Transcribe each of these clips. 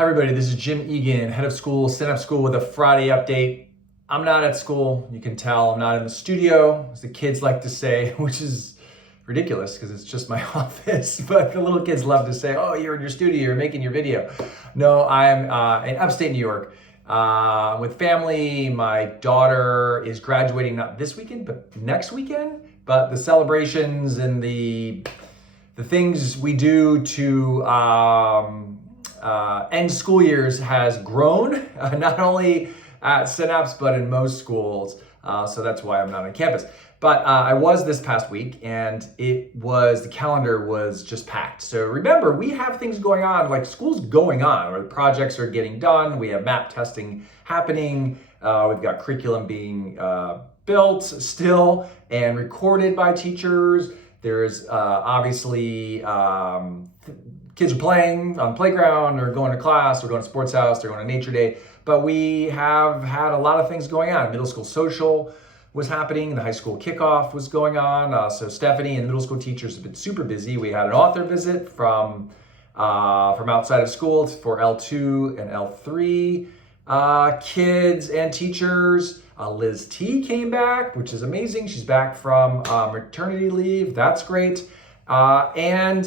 Hi everybody, this is Jim Egan, head of school, Synapse School with a Friday update. I'm not at school, you can tell. I'm not in the studio, as the kids like to say, which is ridiculous because it's just my office. But the little kids love to say, oh, you're in your studio, you're making your video. No, I'm in upstate New York with family. My daughter is graduating not this weekend, but next weekend. But the celebrations and the things we do to end school years has grown, not only at Synapse, but in most schools. So that's why I'm not on campus. But I was this past week, and the calendar was just packed. So remember, we have things going on, like school's going on, where projects are getting done. We have map testing happening. We've got curriculum being built still and recorded by teachers. There's obviously kids are playing on the playground or going to class or going to sports house, they're going to nature day. But we have had a lot of things going on. Middle school social was happening. The high school kickoff was going on. So Stephanie and middle school teachers have been super busy. We had an author visit from outside of school for L2 and L3 kids and teachers. Liz T came back, which is amazing. She's back from maternity leave. That's great. And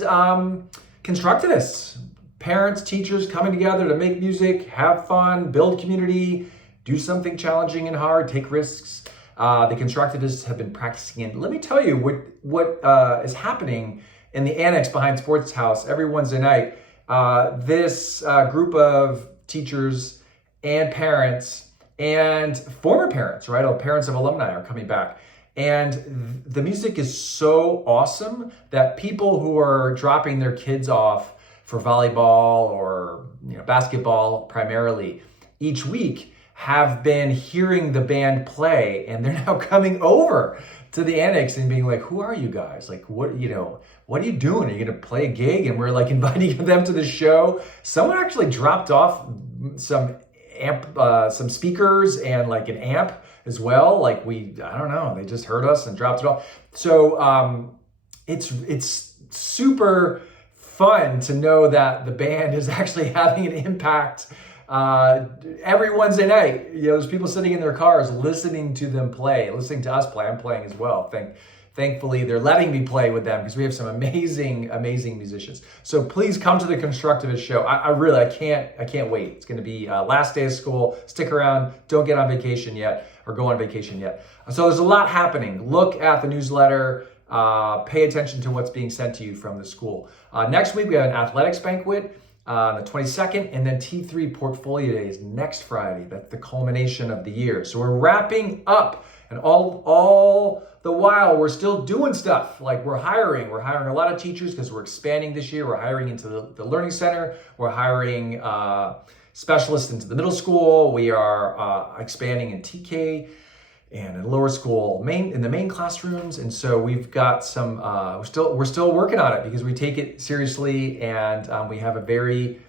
constructivists, parents, teachers coming together to make music, have fun, build community, do something challenging and hard, take risks. The constructivists have been practicing it. Let me tell you what is happening in the annex behind Sports House every Wednesday night. This group of teachers and parents and former parents, right? Parents of alumni are coming back. And the music is so awesome that people who are dropping their kids off for volleyball or basketball primarily each week have been hearing the band play, and they're now coming over to the annex and being like, who are you guys? Like, what are you doing? Are you gonna play a gig? And we're like inviting them to the show. Someone actually dropped off some speakers and like an amp as well. Like I don't know, they just heard us and dropped it off. So it's super fun to know that the band is actually having an impact every Wednesday night. There's people sitting in their cars listening to them play, listening to us play. I'm playing as well. Thankfully, they're letting me play with them because we have some amazing musicians. So please come to the Constructivist show. I can't wait. It's going to be last day of school. Stick around. Don't get on vacation yet or go on vacation yet. So there's a lot happening. Look at the newsletter. Pay attention to what's being sent to you from the school. Next week, we have an athletics banquet on the 22nd, and then T3 Portfolio Day is next Friday. That's the culmination of the year. So we're wrapping up, and all the while we're still doing stuff. Like we're hiring a lot of teachers because we're expanding this year. We're hiring into the Learning Center. We're hiring specialists into the middle school. We are expanding in TK and in lower school in the main classrooms. And so we've got some, we're still working on it because we take it seriously, and we have a very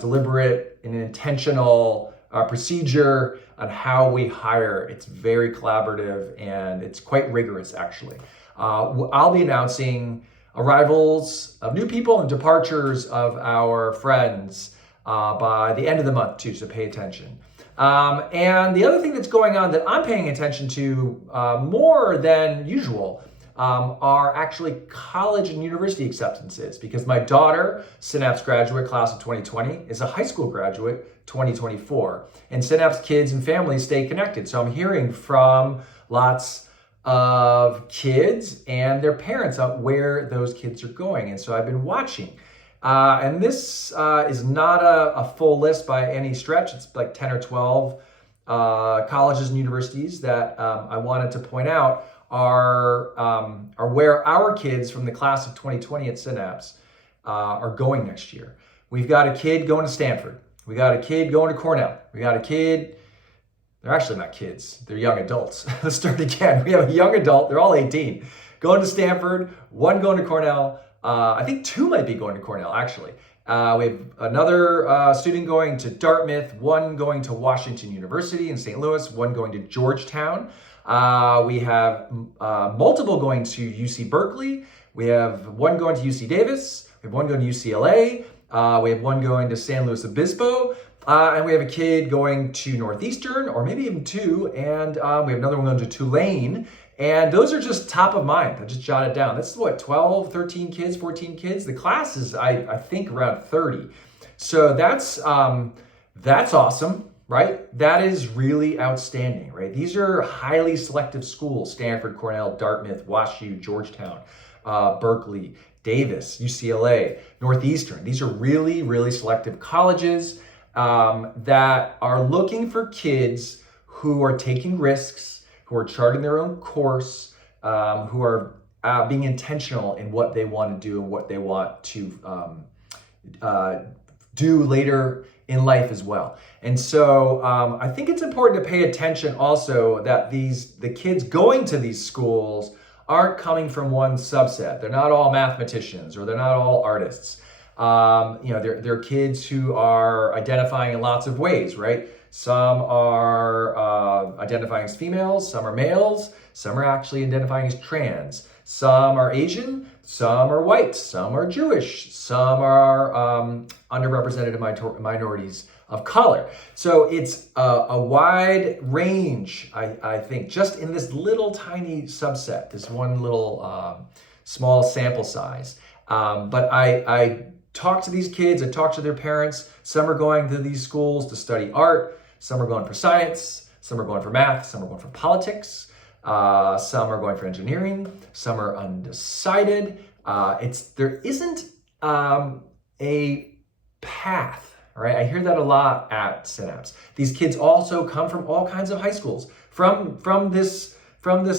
deliberate and intentional procedure on how we hire. It's very collaborative and it's quite rigorous actually. I'll be announcing arrivals of new people and departures of our friends by the end of the month too, so pay attention. And the other thing that's going on that I'm paying attention to more than usual are actually college and university acceptances, because my daughter, Synapse graduate class of 2020, is a high school graduate 2024. And Synapse kids and families stay connected. So I'm hearing from lots of kids and their parents on where those kids are going. And so I've been watching. And this is not a full list by any stretch. It's like 10 or 12 colleges and universities that I wanted to point out are where our kids from the class of 2020 at Synapse are going next year. We've got a kid going to Stanford. We got a kid going to Cornell. We got a kid, they're actually not kids, they're young adults. Let's start again. We have a young adult, they're all 18, going to Stanford, one going to Cornell. I think two might be going to Cornell, actually. We have another student going to Dartmouth, one going to Washington University in St. Louis, one going to Georgetown. We have multiple going to UC Berkeley. We have one going to UC Davis. We have one going to UCLA. We have one going to San Luis Obispo. And we have a kid going to Northeastern, or maybe even two. And we have another one going to Tulane. And those are just top of mind. I just jotted down. This is what, 12, 13 kids, 14 kids? The class is, I think, around 30. So that's awesome, right? That is really outstanding, right? These are highly selective schools: Stanford, Cornell, Dartmouth, WashU, Georgetown, Berkeley, Davis, UCLA, Northeastern. These are really, really selective colleges that are looking for kids who are taking risks, who are charting their own course, who are being intentional in what they want to do and what they want to do later in life as well. And so I think it's important to pay attention also that the kids going to these schools aren't coming from one subset. They're not all mathematicians, or they're not all artists. They're kids who are identifying in lots of ways, right? Some are identifying as females, some are males, some are actually identifying as trans, some are Asian, some are white, some are Jewish, some are underrepresented minorities of color. So it's a wide range, I think, just in this little tiny subset, this one little small sample size. But I talk to these kids, I talk to their parents. Some are going to these schools to study art, some are going for science, some are going for math, some are going for politics, some are going for engineering, some are undecided. There isn't a path, right? I hear that a lot at Synapse. These kids also come from all kinds of high schools. From this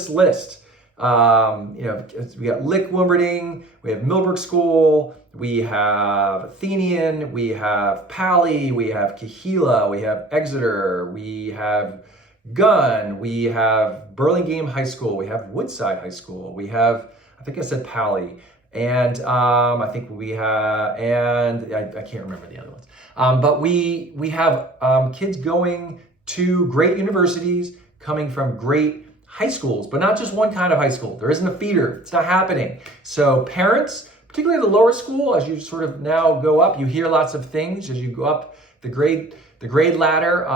list, we got Lick Wimberding, we have Millbrook School, we have Athenian, we have Pali, we have Kahila, we have Exeter, we have Gunn, we have Burlingame High School, we have Woodside High School, we have, I think I said Pali, and I think we have, and I can't remember the other ones. But we have kids going to great universities, coming from great high schools, but not just one kind of high school. There isn't a feeder. It's not happening. So parents, particularly the lower school, as you sort of now go up, you hear lots of things as you go up the grade ladder.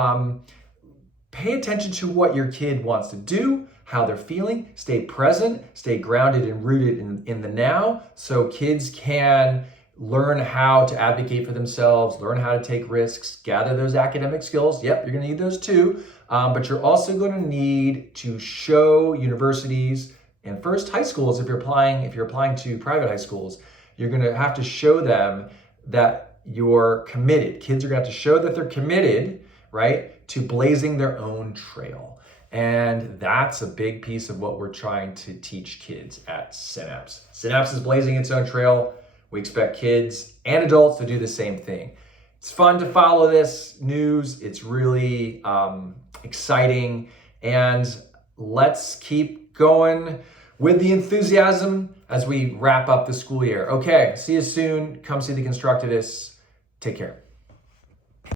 Pay attention to what your kid wants to do, how they're feeling. Stay present, stay grounded and rooted in the now, so kids can learn how to advocate for themselves, learn how to take risks, gather those academic skills. Yep, you're gonna need those too. But you're also gonna need to show universities, and first high schools, if you're applying to private high schools, you're gonna have to show them that you're committed. Kids are gonna have to show that they're committed, right, to blazing their own trail. And that's a big piece of what we're trying to teach kids at Synapse. Synapse is blazing its own trail. We expect kids and adults to do the same thing. It's fun to follow this news. It's really exciting. And let's keep going with the enthusiasm as we wrap up the school year. Okay, see you soon. Come see the Constructivists. Take care.